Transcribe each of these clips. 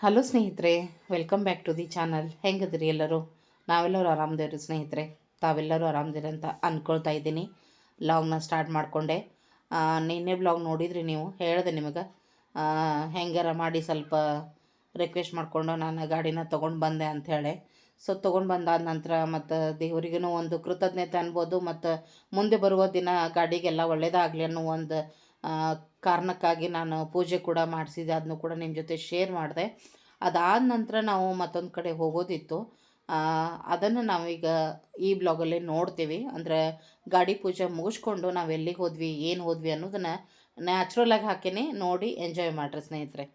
Hello ಸ್ನೇಹಿತರೆ welcome back to the channel ಹೆಂಗದಿರಿ ಎಲ್ಲರೂ? ನಾವೆಲ್ಲರೂ ಆರಾಮದೇವ್ರಿ ಸ್ನೇಹಿತರೆ. ತಾವೆಲ್ಲರೂ ಆರಾಮದಿರಿ ಅಂತ ಅಂದ್ಕೊಳ್ತಾ ಇದ್ದೀನಿ. ಬ್ಲಾಗ್ನ ಸ್ಟಾರ್ಟ್ ಮಾಡಿಕೊಂಡೆ. ನಿನ್ನೆ ಬ್ಲಾಗ್ ನೋಡಿದ್ರಿ ನೀವು? ಹೇಳಿದೆ ನಿಮಗೆ. ಹೆಂಗಾರ ಮಾಡಿ ಸ್ವಲ್ಪ ರಿಕ್ವೆಸ್ಟ್ ಮಾಡಿಕೊಂಡು ನಾನು ಗಾಡಿನ ತೊಗೊಂಡು ಬಂದೆ ಅಂಥೇಳಿ ಸೊ ತೊಗೊಂಡು ಬಂದಾದ ನಂತರ ಮತ್ತು ದೇವರಿಗೂ ಒಂದು ಕೃತಜ್ಞತೆ ಅನ್ಬೋದು, ಮತ್ತು ಮುಂದೆ ಬರುವ ದಿನ ಗಾಡಿಗೆಲ್ಲ ಒಳ್ಳೆಯದಾಗಲಿ ಅನ್ನೋ ಒಂದು ಕಾರಣಕ್ಕಾಗಿ ನಾನು ಪೂಜೆ ಕೂಡ ಮಾಡಿಸಿದೆ ಅದನ್ನು ಕೂಡ ನಿಮ್ಮ ಜೊತೆ ಶೇರ್ ಮಾಡಿದೆ. ಅದಾದ ನಂತರ ನಾವು ಮತ್ತೊಂದು ಕಡೆ ಹೋಗೋದಿತ್ತು. ಅದನ್ನು ನಾವೀಗ ಈ ಬ್ಲಾಗಲ್ಲಿ ನೋಡ್ತೀವಿ. ಅಂದರೆ ಗಾಡಿ ಪೂಜೆ ಮುಗಿಸ್ಕೊಂಡು ನಾವು ಎಲ್ಲಿಗೆ ಹೋದ್ವಿ, ಏನು ಹೋದ್ವಿ ಅನ್ನೋದನ್ನು ನ್ಯಾಚುರಲ್ ಆಗಿ ಹಾಕಿನೇ, ನೋಡಿ ಎಂಜಾಯ್ ಮಾಡ್ರಿ ಸ್ನೇಹಿತರೆ.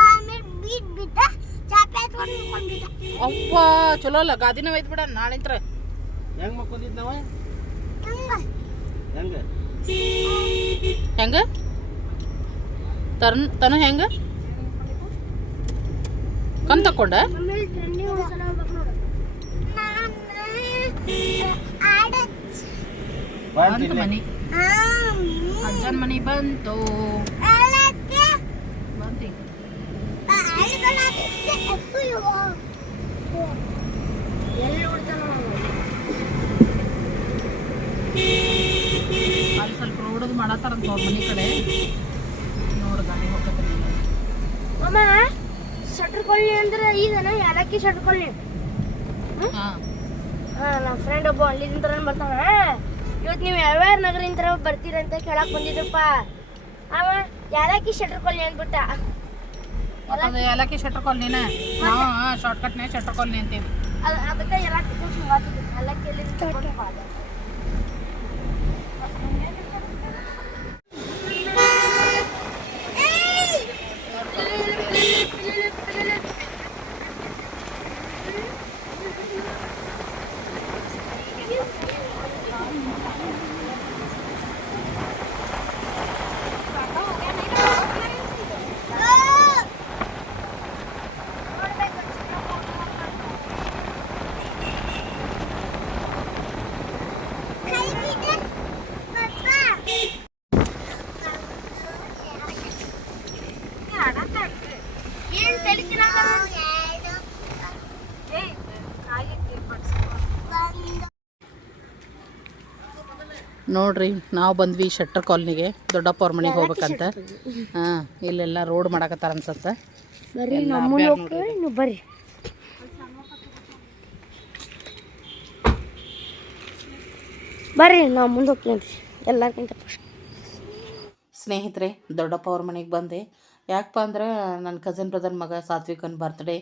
ಆಮೇಲೆ ಬೀಟ್ ಬಿಟ್ಟ ಅವ್ವ ಚಲೋ ಅಲ್ಲ ಗಾದಿನ ಒಯ್ದು ಬಿಡ ನಾಳಿಂತ್ರ ಹೆಂಗ್ ಮಕ್ಕೊಂದಿದ್ ನಾವ? ಹಂಗ? ಹೆಂಗ? ತನ್ ತನ ಹೆಂಗ? ಕಣ್ ತಕ್ಕೊಂಡ? ಮನಿ. ಅಜ್ಜನ ಮನಿ ಬಂತು. ಅಲ್ಲಿ ಸ್ವಲ್ಪ ರೋಡದು ಮಾಡತ್ತಾರಂತ ಅವ್ರ ಮನೆ ಕಡೆ. ನೋಡು ಗಾಡಿ ಹೋಗತ್ತೀನಿ ಅಮ್ಮ ಶಟ್ರ್ ಕೊಳ್ಳಿ ಅಂದ್ರೆ ಈಗನ ಯಾಲಕ್ಕಿ ಶಟ್ರ್ ಕೊಳ್ಳಿ ಹಾಂ. ಹಾ ನಮ್ಮ ಫ್ರೆಂಡ್ ಒಬ್ಬ ಅಲ್ಲಿಂದ ಬರ್ತಾವ ಇವತ್ತು ನೀವು ಯಾವ್ಯಾವ ನಗರಿಂದ ಬರ್ತೀರಂತ ಕೇಳಕ್ ಬಂದಿದ್ದಪ್ಪ ಅವ ಯಾಲಕ್ಕಿ ಶಟರ್ ಕೊಳ್ಳಿ ಅಂದ್ಬಿಟ್ಟ. ಮತ್ತೊಂದು ಏಲಕ್ಕಿ ಶೆಟ್ರ್ ನಾವು ಶಾರ್ಟ್ಕಟ್ನೇ ಶೆಟ್ರ್ ಕಾಲ್ನಿ ಅಂತೀವಿ. ಅದ್ ಅದಕ್ಕೆ ಎಲ್ಲ ಟಿಕೆಟ್ ಮಾತಿದ್ದು ಯಾಲಕ್ಕಿ ಎಲ್ಲಿ ತಗೊಂಡು ಹೋದ. ಏನ್ ತಲೆ ತಿನ್ನಕಲ್ಲ? ಏಯ್, ಕಾಲಿಗೆ ಒಂದು ನೋಡ್ರಿ ನಾವು ಬಂದ್ವಿ ಶೆಟ್ಟರ್ ಕಾಲೋನಿಗೆ ದೊಡ್ಡಪ್ಪ ಅವ್ರ ಮನೆಗೆ ಹೋಗ್ಬೇಕಂತ. ಹಾಂ ಇಲ್ಲೆಲ್ಲ ರೋಡ್ ಮಾಡಾಕತ್ತಾರ ಅನ್ಸತ್ತೆ. ಬರ್ರಿ ಬರ್ರಿ. ಬರ್ರಿ ನಾವು ಮುಂದೆ ಹೋಗ್ತೀನಿ ಎಲ್ಲರಿಗಿಂತ ಫಸ್ಟ್ ಸ್ನೇಹಿತರೆ ದೊಡ್ಡಪ್ಪ ಅವ್ರ ಮನೆಗೆ ಬಂದೆ. ಯಾಕಪ್ಪ ಅಂದ್ರೆ ನನ್ನ ಕಸಿನ್ ಬ್ರದರ್ ಮಗ ಸಾತ್ವಿಕನ್ ಬರ್ತ್ಡೇ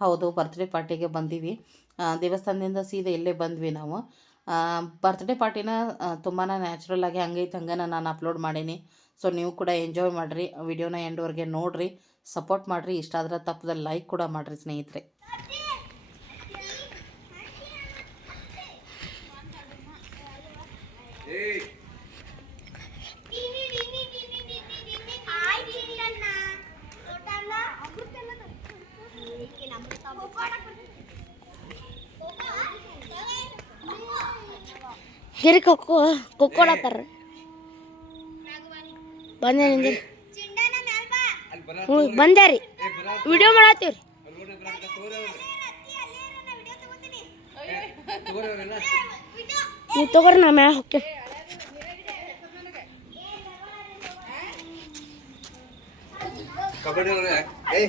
ಹೌದು ಬರ್ತ್ಡೇ ಪಾರ್ಟಿಗೆ ಬಂದೀವಿ. ಆ, ದೇವಸ್ಥಾನದಿಂದ ಸೀದಾ ಇಲ್ಲೇ ಬಂದ್ವಿ ನಾವು. ಬರ್ತ್ಡೇ ಪಾರ್ಟಿನ ತುಂಬಾ ನ್ಯಾಚುರಲ್ ಆಗಿ ಹಂಗೈತೆ ಹಂಗನ ನಾನು ಅಪ್ಲೋಡ್ ಮಾಡೀನಿ. ಸೊ ನೀವು ಕೂಡ ಎಂಜಾಯ್ ಮಾಡಿರಿ ವಿಡಿಯೋನ ಎಂಡ್ವರೆಗೆ ನೋಡಿರಿ ಸಪೋರ್ಟ್ ಮಾಡಿರಿ, ಇಷ್ಟ ಆದ್ರೆ ತಪ್ಪದಲ್ಲಿ ಲೈಕ್ ಕೂಡ ಮಾಡಿರಿ ಸ್ನೇಹಿತರೆ. ಹಿರಿ ಕೊಕ್ಕೋ ಕೊಕ್ಕೋಡತ್ತಾರ ಬಂದೆ ನಿಂದ ಹ್ಞೂ ಬಂದೆ ರೀ ವಿಡಿಯೋ ಮಾಡತ್ತೀವ್ರಿ ನೀವು ತಗೋರಿ ನಾ ಮ್ಯಾಲ ಹೋಗ್ತೇವೆ ಕಬಡ್ಡಿ ಒಳಗೆ ಏ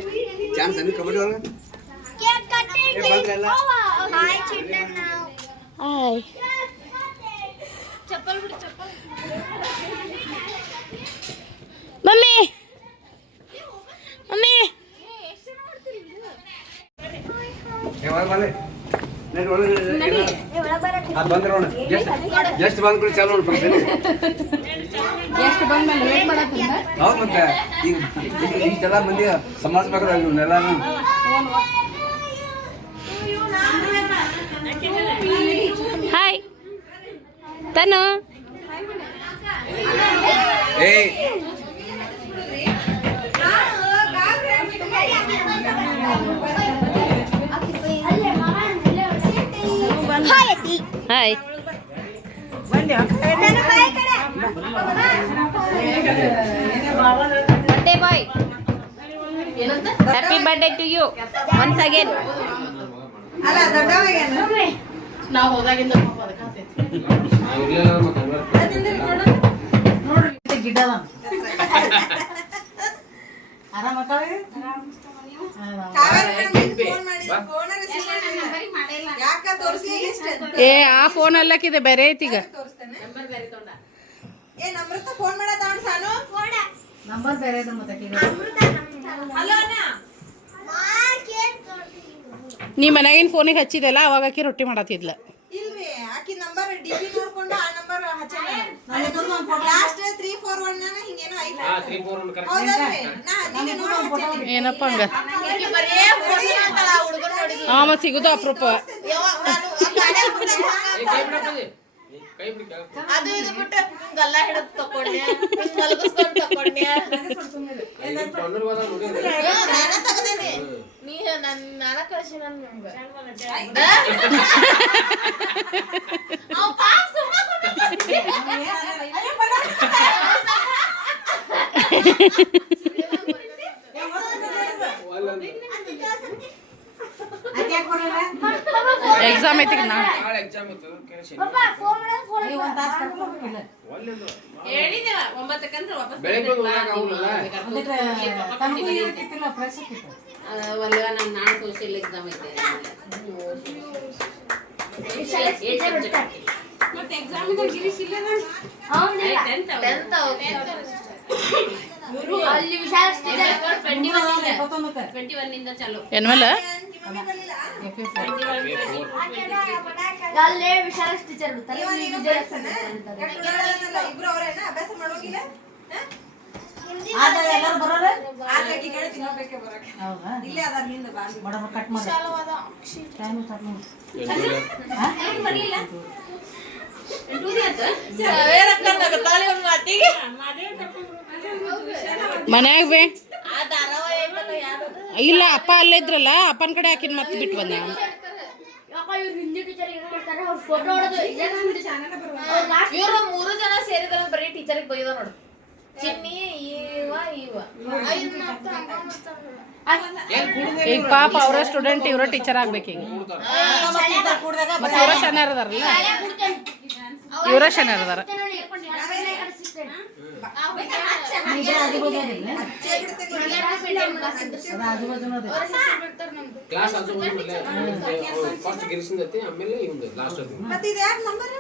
ಚಾನ್ಸ್ ಅನ್ನು ಕಬಡ್ಡಿ ಒಳಗೆ ಏ ಜಸ್ಟ್ ಜಸ್ಟ್ ಬಂದ್ ಕೂಡ ಚಾಲು ನೋಡಿ ಫಂಕ್ಷನ್ ಎಷ್ಟು ಬಂದ್ಮೇಲೆ ವೇಟ್ ಮಾಡತ್ತಂದ ಹೌದು ಮತ್ತೆ. ಈಗ ಇಷ್ಟೆಲ್ಲ ಮಂದಿ ಸಮಾಜಿಸ್ಬೇಕ್ರ ಇವನ್ನೆಲ್ಲಾನು ಹಾಯ್ ತನು ಏಯ್ hi birthday boy happy birthday to you once again ನಾವು ಹೋದಾಗಿಂದ ಗಿಡ. ಆರಾಮ? ಏ ಆ ಫೋನ್ ಅಲ್ಲಕ್ಕಿದೆ ಬೇರೆ ಐತಿ ಈಗ ನಂಬರ್ ಬೇರೆ ನೀ ಮನ್ಯಾಗಿನ ಫೋನಿಗೆ ಹಚ್ಚಿದೆಲ್ಲ ಅವಾಗ ಆಕಿ ರೊಟ್ಟಿ ಮಾಡತ್ತಿದ್ಲ ನಂಬರ್ ಏನಪ್ಪ ಹಂಗ? ಆಕಿ ಬರೇ ಫೋನ್ ಮಾಡ್ತಾಳ ಆ ಹುಡುಗನ್ ನೋಡಿ. ಆ ಮತ್ ಸಿಗುದು ಅಪ್ರೂಪ? ಅದು ಇದು ಬಿಟ್ಟು ಗಲ್ಲ ಹಿಡಿದು ತಕೊಂಡ್ಯ ಮಲಗಿಸ್ಕೊಂಡು ನೋಡಿದ್ರೆ. ನಾನ ತಗದೇನಿ. ನೀ ನನ್ ನಾನ ಕಳ್ಸಿ ನನ್ ಅವ್ ಪಾಪ ಸುಮ್ಮ ಎಕ್ಸಾಮ್ ಐತಿ ನಾ ನಾಳೆ ಎಕ್ಸಾಮ್ ಒಂದ್ ತಾಸ್ ಕರ್ಕೊಂಡ್ ಹೋಗ್ಬೇಕಿಲ್ಲ. ಒಲ್ಲೆಂದು. ಒಂಬತ್ತಕ್ಕಂದ್ರೆ ವಾಪಸ್ ಬೆಳಗ್ಗೆ ಒಂದು ಹೋಗಕ್ಕೆ? ಒಂದಿಟ್ಟು ತನಗೂ ಇರ್ತಿತ್ತಿಲ್ಲ. ಒಲ್ಲೆವ ನಾಳೆ ಸೋಷಿಯಲ್ ಎಕ್ಸಾಮ್ ಐತೆ ಅಲ್ಲಿ ವಿಶಾಲ ಟ್ವೆಂಟಿ ಒನ್ ಇಪ್ಪತ್ತೊಂದಕ್ಕೆ. ಟ್ವೆಂಟಿ ಒನ್ ಇಂದ ಚಾಲು ಏನ್ಮೇಲ ಎಫ್ ಎಫ್ ಫೋರ್. ಅಲ್ಲೇ ವಿಶಾಲ ಟೀಚರ್ ಬಿಡ್ತಾರೆ ಇಬ್ರು ಅವರೇನ ಅಭ್ಯಾಸ ಮಾಡೋಗಿಲ್ಲ ಆದ ಎಲ್ಲರೂ ಬರೋರ? ಆದ್ರೆ ಆಕಿ ಕಡೆ ತಿನ್ನಬೇಕೆ ಬರಕ್ಕೆ ಹೌದಾ? ಇಲ್ಲೇ ಅದಾರ ಹಿಂದ ಬಾ ಬಡ ಕಟ್ ಮಾಡಿ. Time start ಮಾಡು. ಮನ್ಯಾಗ ಬೇ. ಇಲ್ಲ ಅಪ್ಪ ಅಲ್ಲೇ ಇದ್ರಲ್ಲ ಅಪ್ಪನ ಕಡೆ ಹಾಕಿನ ಮತ್ತೆ ಬಿಟ್ಟು ಬಂದೆ. ಇವ್ರು ಟೀಚರ್ ಏನು ಮಾಡ್ತಾರೆ ಅವ್ರ ಫೋಟೋ ಹೊಡೆದು ಇವ್ರು ಮೂರು ಜನ ಸೇರಿದ್ರೆ ಬರೀ ಟೀಚರ್ ಬೈದ ನೋಡು. ಚಿನ್ನಿ ಇವ ಇವ ಈಗ ಪಾಪ ಅವರ ಸ್ಟೂಡೆಂಟ್ ಇವರ ಟೀಚರ್ ಆಗ್ಬೇಕೀಗ ಮತ್ತೆ ಅವರ ಶನಿವಾರ ಅದಾರಲ್ಲ ಇವರ ಶನಿವಾರ ಅದಾರ. ಕ್ಲಾಸ್ ಆಜು ಬಾಜು ಮೊದ್ಲೇ ಫಸ್ಟ್ ಗಿರಿಸಿಂದೈತಿ ಆಮೇಲೆ ಇವಂದು ಲಾಸ್ಟ್ ಅದು. ಮತ್ತೆ ಇದು ಯಾಕೆ ನಂಬರ್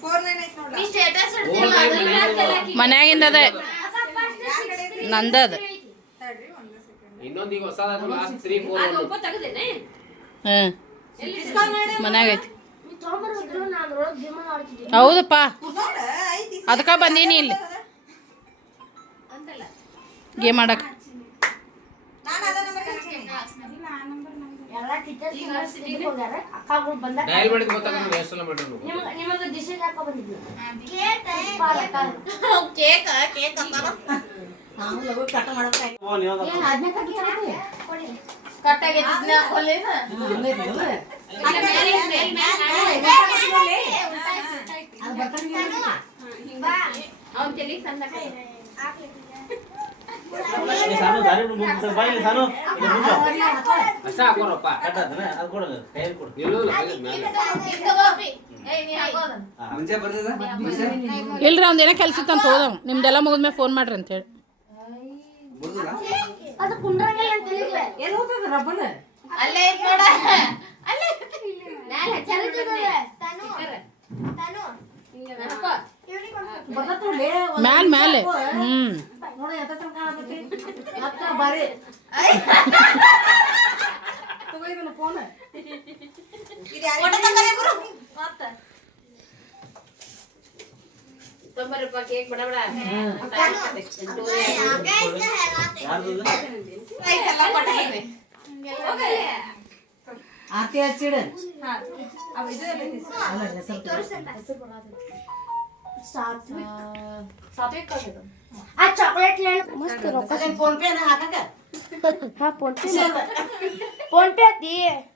ಫೋರ್ ನೈನ್ ಐತ್ ನೋಡ್ಲ? ಮನ್ಯಾಗಿಂದ ಅದ. ನಂದ ಅದ. ತಡ್ರಿ ಒಂದ್ ಸೆಕೆಂಡ್ ಇನ್ನೊಂದು ಈಗ ಹ್ಮ್. ಮನ್ಯಾಗ ಐತಿ. ಹೌದಪ್ಪ. ಅದಕ್ಕ ಬಂದೀನಿ ಇಲ್ಲಿ. ಗೇಮ್ ಮಾಡಕ್ ಕೇಕ್ ಕೇಕ್ ಇಲ್ರಿ ಅವ್ನ ಏನೋ ಕೆಲ್ಸ ಇತ್ತಂತ ಹೋದವ್ ನಿಮ್ದೆಲ್ಲ ಮುಗಿದ್ಮೇಲೆ ಫೋನ್ ಮಾಡ್ರಿ ಅಂತ ಹೇಳಿ ಅದು ಕುಂಡ್ರಂಗಿಲ್ಲ ಅಂತ ಹೇಳಿದ್ರೆ ಎಲ್ಲಿ ಹೋಗ್ತದ ರಬ್ಬನ್ ಅಲ್ಲೇ ಐತ್ ನೋಡ ಅಲ್ಲೇ ನೋಡ್ಲೇ, ಒಂದ್ ಮ್ಯಾಲ್ ಮ್ಯಾಲೆ. ಹ್ಮ್. ನೋಡು ಎಂತ ತನಕ ಕಾಣತೈತಿ? ಮತ್ತ ಬಾರಿ. ತಗೋ ಇದನ್ನ. ಫೋಟೋ ಗುರು. ಮತ್ತ ತೊಂಬರಪ್ಪ ಕೇಕ್ ಬಡ ಬಡ ಯಾರ್ದು ಇದು? ಐತೆಲ್ಲ ಫೋಟೋ ಇದೆ ಆರ್ತಿ ಹಚ್ಚಿಡು. ಅವ ಇದು ಎಲ್ಲ ಇದೆ. ಅಲ್ಲ, ಹೆಸರು ತಗೋ. ಆ ಚಾಕ್ಲೇಟ್ ಮಸ್ತ್ ರೊಕ್ಕ ಅದನ್ನ ಫೋನ್ ಪೇ ನ ಹಾಕಕ? ಹಾ ಫೋನ್ ಪೇ ಫೋನ್ ಪೇ ಐತಿ ವಾಟ್ಸ್ ಹಾಕೊಂಡ್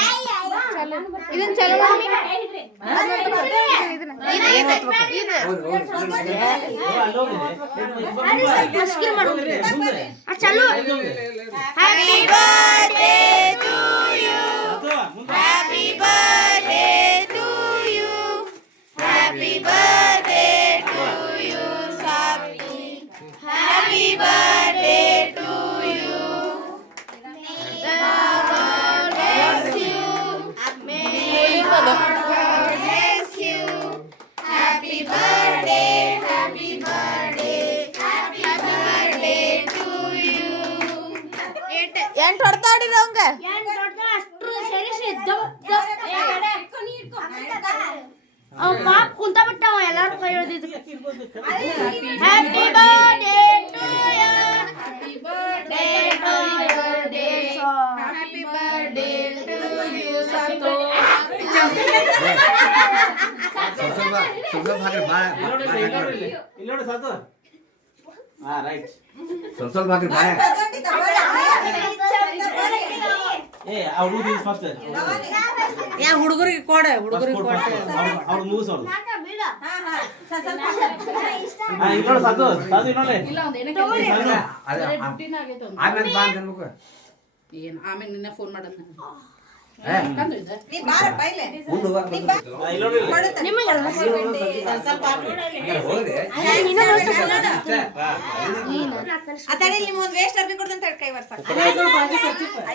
ಇದನ್ನ ಚಲೋ ಮಮ್ಮಿ ಹೌದು ಹೌದು. ಅಲ್ಲಿ ಹೋಗಿ. ಏ, ಮುಂದೆ. ಮುಂದೆ. ಚಲೋ. ಅಲ್ಲಿ ಹೋಗಿ. ಹ್ಯಾಪಿ ಬರ್ತ್ಡೇ ಟು ಸಾತು, ಮುಂದೆ. ಎಂಟು ಹ್ಯಾಪಿ ಬರ್ತ್ಡೇ ಸ್ವಲ್ಪ ಸ್ವಲ್ಪ ಸ್ವಲ್ಪ ಸ್ವಲ್ಪ ಹಾಕ್ರಿ ಭಾಳ ಇಲ್ಲಿ ನೋಡಿ, ಇಲ್ಲಿ ನೋಡಿ, ಇಲ್ಲಿ. ಇಲ್ಲಿ ನೋಡಿ ಸಾತು ಹಾ ರೈಟ್ ಸ್ವಲ್ಪ ಸ್ವಲ್ಪ ಹಾಕ್ರಿ ಭಾಳ ಏ ಅವ್ರು ದಿವಸ ಫಸ್ಟ್ ಯಾ ಹುಡುಗರಿಗೆ ಕೊಡ ಹುಡುಗರಿಗೆ ಕೊಡ. ಅವ್ರು ಮುಗಿಸೋರು ಆಮೇಲೆ ಬಾ ಅಂತ ಏನ್ ಆಮೇಲೆ ನಿನ್ನೆ ಫೋನ್ ಮಾಡತ್ ವೇಸ್ಟ್ ಅರ್ಬಿ ಕೊಡ್ದಂತ ಕೈ ವರ್ಸ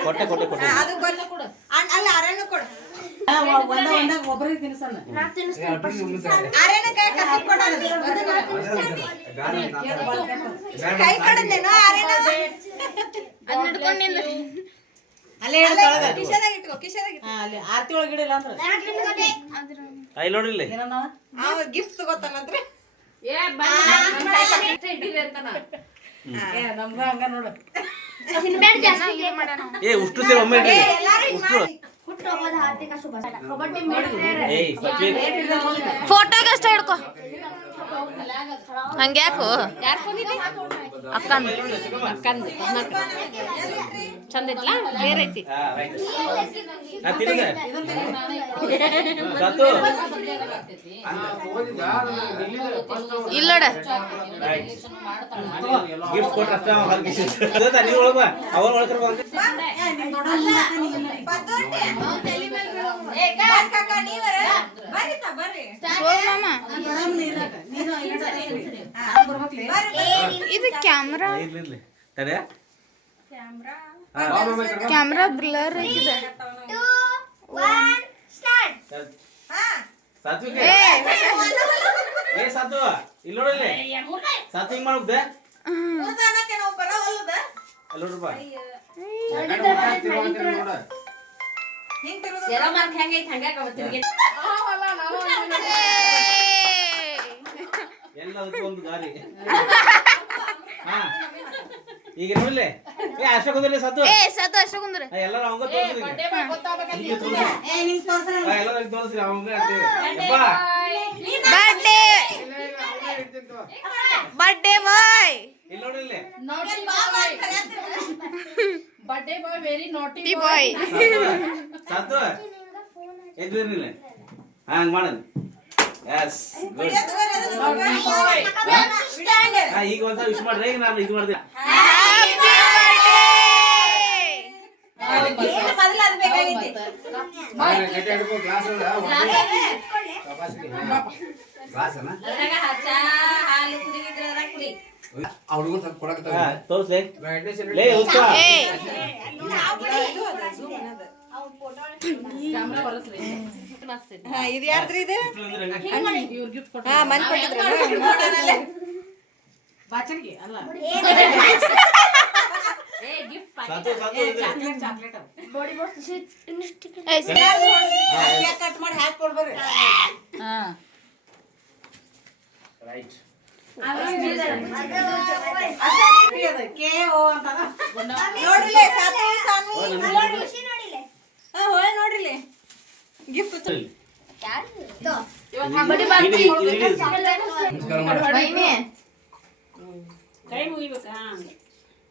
ಕೊಟ್ಟೆ ಕೊಟ್ಟೆ ಕೊಟ್ಟೆ ಅದು ಗೊಲ್ಲ ಕೊಡು ಅಲ್ಲ ಅರಣ್ಯ ಕೊಡು. ನಾ ತಿನ್ನಿಸ್ತೀನಿ. ಕೈ ಮುಂದೆ ಅಲ್ಲೇ ಇಲ್ಲಿ. ಅವ? ಗಿಫ್ಟ್ ತಗೋತಾನಂದ್ರೆ ಏ ಅಂತಾನ ಉಷ್ಟು ಫೋಟೋಗೆ ಅಷ್ಟ ಹಿಡ್ಕೊ ಹಂಗ್ಯಾಕು? ಯಾರ್ ಫೋನ್ ಇದೆ ಅಕ್ಕನ್ ಅಕ್ಕಂದು ಚಂದ ಐತ್ಲಾ ಬೇರೆ ಐತಿ. ಇಲ್ಲಡ ಗಿಫ್ಟ್ ಕೊಟ್ಟ ಅಷ್ಟೇ ನೀವು ಒಳಗೆ ಇದು ಕ್ಯಾಮ್ರಾ. ಕ್ಯಾಮ್ರಾ. ಬ್ಲರ್ ಆಗಿದೆ. ಸಾತು ಇಲ್ಲಿ ನೋಡು ಇಲ್ಲಿ. ಸಾತು ಹಿಂಗ್ ಮಾಡ್ದೆ ಉಳ್ದ ಅನ್ನಕ್ಕೆ ನಾವು ಬರೋ ಹೊಲದ? ಮಾರ್ಕ್. ಹಿಂಗ್ ತಿರುಗುದು. ಜರ ಮಾರ್ಕ್ ಹೆಂಗೈತಿ ಹಂಗ್ಯಾಕ ಅವತ್ತಿಗೆ ಎಲ್ಲದಕ್ಕೂ ಒಂದು ದಾರಿ ಹಾ. ಈಗ ನೋಡ್ಲಿ. ಏ ಅಷ್ಟಕ್ಕೊಂದಿಲ್ಲ ಸತ್ತು. ಏ ಸತ ಅಷ್ಟ ಕುಂದ್ರ ಆ, ಎಲ್ಲರೂ ಅವಂಗ ತೋರಿಸ್ರಿ ಎಲ್ಲರೂ ತೋರಿಸ್ರಿ ಅವಂಗ ಯಪ್ಪ birthday boy. Birthday boy very naughty boy ಸಾತು ಹಾ ಹಂಗ್ ಮಾಡನ್ ಎಸ್ ಈಗ ಒಂದ್ಸಲ ವಿಶ್ ಮಾಡ್ರಿ ಈಗ ನಾನು ಇದು ಮಾಡ್ದೆ ಮೊದಲು ಅದು. ಸ್ವಲ್ಪ ತೋರ್ಸ್ಲೆ ಹೇಳಿ. ಲೇ ಉಸ್ಕ ಹಾ, ಇದು ಯಾರ್ದ್ರಿ ಇದು? ಇವ್ರ ಗಿಫ್ಟ್ ಕೊಟ್ಟು ಹಾ ಮನ್. ಬಾಚಣಿಗೆ ಅಲ್ಲ ಕಟ್ ಮಾಡಿ ಹಾಕಿ ಕೊಡ್ಬರ್ರಿ ಹಾ ರೈಟ್ ಕೆ ಓ ಅಂತ ನೋಡ್ರಿಲೆ ಸಾತ್ವಿ ಸಾನ್ವಿ ಹಾ ಹೋಯ್ ನೋಡ್ರಿಲೆ ಗಿಫ್ಟ್ ನಮಸ್ಕಾರ ಮಾಡಿ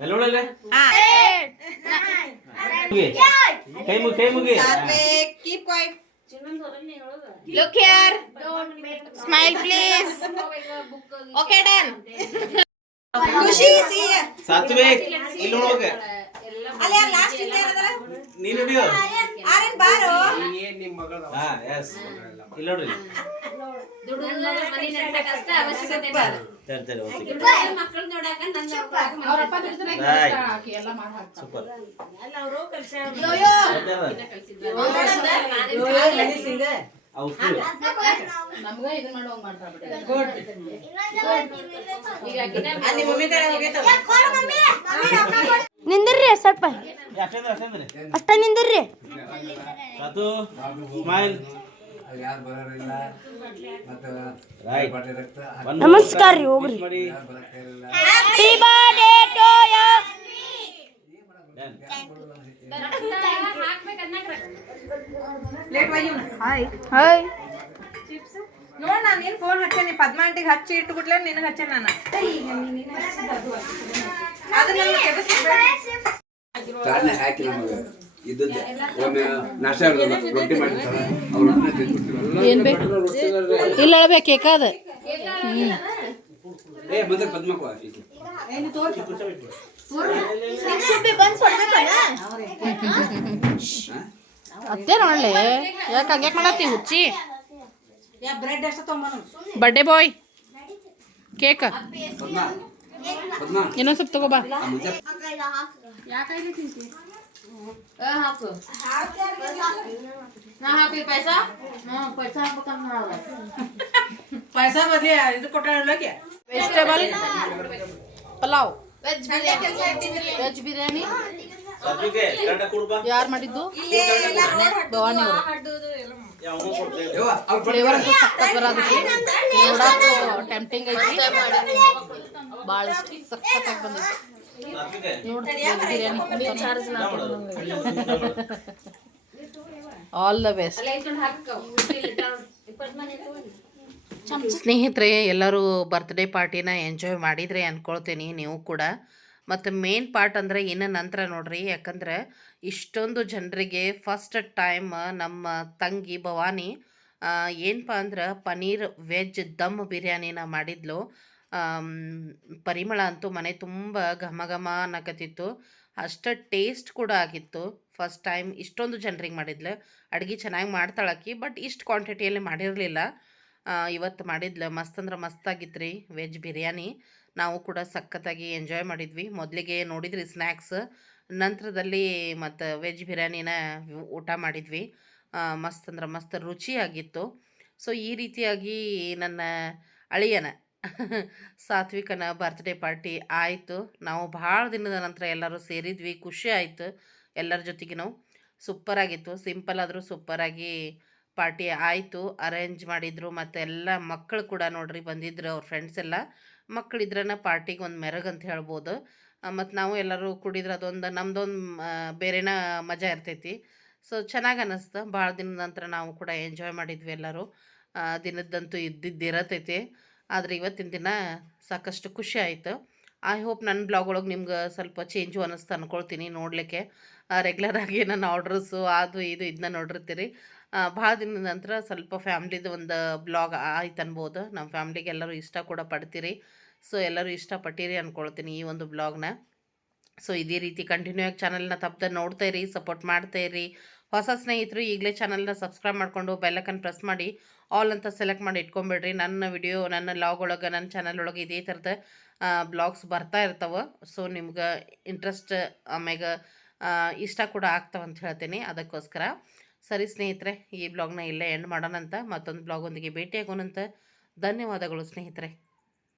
ಏ ಸಾತು ಎಲ್ಲ ನೋಡಲ್ಲ ಕೈ ಮುಗಿ ಕೈ ಮುಗಿ. Keep quiet look here smile please. Okay done ಖುಷಿ ಸಿ ಇಲ್ಲಿ ಅಲ್ಲಿ ಲಾಸ್ಟ್ ಇಲ್ಲ ನೀನು ಹಿಡಿಯೋ? ಆರನ್ ಬಾರೋ? ಹಾ ಎಸ್ ಮಮ್ಮಿ ನೋಡ್ರಿ ದುಡಿದು ಸ್ವಲ್ಪ ಅಷ್ಟೇಂದ್ರೆ ಅಷ್ಟೇಂದ್ರೆ ಅಷ್ಟ ನಿಂದಿರ್ರಿ ಸಾತು ಸ್ಮೈಲ್ ಅಲ್ಲಿ ಯಾರು ಬರೋರಿಲ್ಲ ಮತ್ತು Right. ಬಟ್ಟೆ ರಕ್ತ ನಮಸ್ಕಾರ ರೀ ಹೋಗ್ರಿ Wish ಮಾಡಿ ಬರಕ್ಕೆ ಇರಲ್ಲ happy birthday to you Done. Late why hi hi ನೋಡ್ ನಾನು ನಿನ್ ಫೋನ್ ಹಚ್ಚೇನಿ ಪದ್ಮಾಂಟಿಗೆ ಹಚ್ಚಿ ಇಟ್ಬಿಟ್ಲೆ ನಿನಗೆ ಹಚ್ಚೆ ನಾನು ಅದು ನನ್ನ ಹಾಕಿ ನಮಗೆ? ಇದ್ದದ್ದು. ಒಮ್ಮೆ ನಾಷ್ಟ ರೊಟ್ಟಿ ಮಾಡಿರ್ತಾರೆ. ಅವ್ರ ರೊಟ್ಟಿನ ತಿಂದ್ಬಿಡ್ತೀವಿ ಏನ್ ಬೇಕು? ಇಲ್ಲ ಕೇಕಾದ ಏ ಮತ್ತೆ ಪದ್ಮಕ್ಕ ಈಕೆ ಅತ್ತೇ ನೋಡ್ಲಿ ಯಾಕೆ ಹಂಗ್ಯಾಕ್ ಮಾಡತ್ತಿ ಹುಚ್ಚಿ? Birthday boy cake. ಇನ್ನೊಂದ್ ಸ್ವಲ್ಪ ತಗೋಬಾ ಆ ಮುಂಚೆ ಪೈಸಾ? ಬದ್ಲಿ ಇದು ಕೊಟ್ಟಾಳಕ್ಕೆ ವೆಜಿಟೇಬಲ್ ಪಲಾವ್. ವೆಜ್ ಬಿರಿಯಾನಿ. ಯಾರು ಮಾಡಿದ್ದು? ಭವಾನಿ ಅವರು ಫ್ಲೇವರ್ ಅಂತೂ ಸಖತ್ ಬರೋದಕ್ಕೆ ನೋಡಾಕ ಟೆಂಪ್ಟಿಂಗ್ ಐತಿ. ಭಾಳ ಇಷ್ಟ ಸಖತ್ತಾಗಿ ಬಂದೈತಿ ಆಲ್ ದ ಬೆಸ್ಟ್ ಸ್ನೇಹಿತರೆ ಎಲ್ಲರೂ ಬರ್ತ್ಡೇ ಪಾರ್ಟಿನ ಎಂಜಾಯ್ ಮಾಡಿದ್ರೆ ಅಂದ್ಕೊಳ್ತೀನಿ ನೀವು ಕೂಡ. ಮತ್ತು ಮೇನ್ ಪಾರ್ಟ್ ಅಂದರೆ ಇನ್ನು ನಂತರ ನೋಡ್ರಿ, ಯಾಕಂದ್ರೆ ಇಷ್ಟೊಂದು ಜನರಿಗೆ ಫಸ್ಟ್ ಟೈಮ್ ನಮ್ಮ ತಂಗಿ ಭವಾನಿ ಏನಪ್ಪ ಅಂದ್ರೆ ಪನೀರ್ ವೆಜ್ ದಮ್ ಬಿರಿಯಾನಿನ ಮಾಡಿದ್ಲು. ಪರಿಮಳ ಅಂತೂ ಮನೆ ತುಂಬ ಘಮ ಘಮ ಅನ್ನಕತ್ತಿತ್ತು. ಅಷ್ಟು ಟೇಸ್ಟ್ ಕೂಡ ಆಗಿತ್ತು. ಫಸ್ಟ್ ಟೈಮ್ ಇಷ್ಟೊಂದು ಜನರಿಗೆ ಮಾಡಿದ್ಲು. ಅಡುಗೆ ಚೆನ್ನಾಗಿ ಮಾಡ್ತಾಳಕ್ಕಿ ಬಟ್ ಇಷ್ಟು ಕ್ವಾಂಟಿಟಿಯಲ್ಲಿ ಮಾಡಿರಲಿಲ್ಲ. ಇವತ್ತು ಮಾಡಿದ್ಲು. ಮಸ್ತ್ ಅಂದ್ರೆ ಮಸ್ತಾಗಿತ್ತು ರೀ ವೆಜ್ ಬಿರಿಯಾನಿ. ನಾವು ಕೂಡ ಸಖತ್ತಾಗಿ ಎಂಜಾಯ್ ಮಾಡಿದ್ವಿ. ಮೊದಲಿಗೆ ನೋಡಿದ್ರಿ ಸ್ನ್ಯಾಕ್ಸ್ ನಂತರದಲ್ಲಿ ಮತ್ತು ವೆಜ್ ಬಿರಿಯಾನಿನ ಊಟ ಮಾಡಿದ್ವಿ. ಮಸ್ತ್ ಅಂದ್ರೆ ಮಸ್ತ್ ರುಚಿಯಾಗಿತ್ತು. ಸೊ ಈ ರೀತಿಯಾಗಿ ನನ್ನ ಅಳಿಯನ ಸಾತ್ವಿಕನ ಬರ್ತ್ಡೇ ಪಾರ್ಟಿ ಆಯಿತು. ನಾವು ಭಾಳ ದಿನದ ನಂತರ ಎಲ್ಲರೂ ಸೇರಿದ್ವಿ. ಖುಷಿ ಆಯಿತು ಎಲ್ಲರ ಜೊತೆಗೆ ನಾವು ಸೂಪರಾಗಿತ್ತು ಸಿಂಪಲ್ ಆದರೂ ಸೂಪರಾಗಿ ಪಾರ್ಟಿ ಆಯಿತು. ಅರೇಂಜ್ ಮಾಡಿದರು. ಮತ್ತು ಎಲ್ಲ ಮಕ್ಕಳು ಕೂಡ ನೋಡ್ರಿ ಬಂದಿದ್ರು ಅವ್ರ ಫ್ರೆಂಡ್ಸ್ ಎಲ್ಲ. ಮಕ್ಕಳಿದ್ರನ ಪಾರ್ಟಿಗೆ ಒಂದು ಮೆರಗು ಅಂತ ಹೇಳ್ಬೋದು. ಮತ್ತು ನಾವು ಎಲ್ಲರೂ ಕುಡಿದ್ರೆ ಅದೊಂದು ನಮ್ಮದೊಂದು ಬೇರೆನ ಮಜಾ ಇರ್ತೈತಿ. ಸೊ, ಚೆನ್ನಾಗಿ ಅನ್ನಿಸ್ತು ಭಾಳ ದಿನದ ನಂತರ ನಾವು ಕೂಡ ಎಂಜಾಯ್ ಮಾಡಿದ್ವಿ ಎಲ್ಲರೂ. ದಿನದ್ದಂತೂ ದಿನದ್ದಂತೂ ಇದ್ದಿದ್ದಿರತೈತಿ ಆದರೆ ಇವತ್ತಿನ ದಿನ ಸಾಕಷ್ಟು ಖುಷಿ ಆಯಿತು. ಐ ಹೋಪ್ ನನ್ನ ಬ್ಲಾಗ್ ಒಳಗೆ ನಿಮ್ಗೆ ಸ್ವಲ್ಪ ಚೇಂಜು ಅನ್ನಿಸ್ತು ಅಂದ್ಕೊಳ್ತೀನಿ ನೋಡಲಿಕ್ಕೆ. ರೆಗ್ಯುಲರ್ ಆಗಿ ನನ್ನ ಆರ್ಡ್ರಸ್ಸು ಅದು, ಇದು ಇದನ್ನ ನೋಡಿರ್ತೀರಿ. ಭಾಳ ದಿನದ ನಂತರ ಸ್ವಲ್ಪ ಫ್ಯಾಮ್ಲಿದು ಒಂದು ಬ್ಲಾಗ್ ಆಯ್ತು ಅನ್ಬೋದು. ನಮ್ಮ ಫ್ಯಾಮ್ಲಿಗೆ ಎಲ್ಲರೂ ಇಷ್ಟ ಕೂಡ ಪಡ್ತೀರಿ. ಸೊ, ಎಲ್ಲರೂ ಇಷ್ಟಪಟ್ಟಿರಿ ಅಂದ್ಕೊಳ್ತೀನಿ ಈ ಒಂದು ಬ್ಲಾಗ್ನ. ಸೊ, ಇದೇ ರೀತಿ ಕಂಟಿನ್ಯೂ ಆಗಿ ಚಾನಲ್ನ ತಪ್ಪದೆ ನೋಡ್ತಾ ಇರಿ ಸಪೋರ್ಟ್ ಮಾಡ್ತಾ ಇರಿ. ಹೊಸ ಸ್ನೇಹಿತರು ಈಗಲೇ ಚಾನಲ್ನ ಸಬ್ಸ್ಕ್ರೈಬ್ ಮಾಡಿಕೊಂಡು ಬೆಲ್ಲಕ್ಕನ್ನು ಪ್ರೆಸ್ ಮಾಡಿ ಆಲ್ ಅಂತ ಸೆಲೆಕ್ಟ್ ಮಾಡಿ ಇಟ್ಕೊಂಬಿಡ್ರಿ. ನನ್ನ ವಿಡಿಯೋ ನನ್ನ ಲಾಗ್ ಒಳಗೆ ನನ್ನ ಚಾನಲ್ ಒಳಗೆ ಇದೇ ಥರದ ಬ್ಲಾಗ್ಸ್ ಬರ್ತಾ ಇರ್ತಾವೆ. ಸೊ, ನಿಮ್ಗೆ ಇಂಟ್ರೆಸ್ಟ್ ಆಮ್ಯಾಗ ಇಷ್ಟ ಕೂಡ ಆಗ್ತಾವಂತ ಹೇಳ್ತೀನಿ. ಅದಕ್ಕೋಸ್ಕರ ಸರಿ ಸ್ನೇಹಿತರೆ ಈ ಬ್ಲಾಗ್ನ ಇಲ್ಲೇ ಎಂಡ್ ಮಾಡೋಣಂತ. ಮತ್ತೊಂದು ಬ್ಲಾಗ್ ಒಂದಿಗೆ ಭೇಟಿಯಾಗೋಣಂತ. ಧನ್ಯವಾದಗಳು ಸ್ನೇಹಿತರೆ.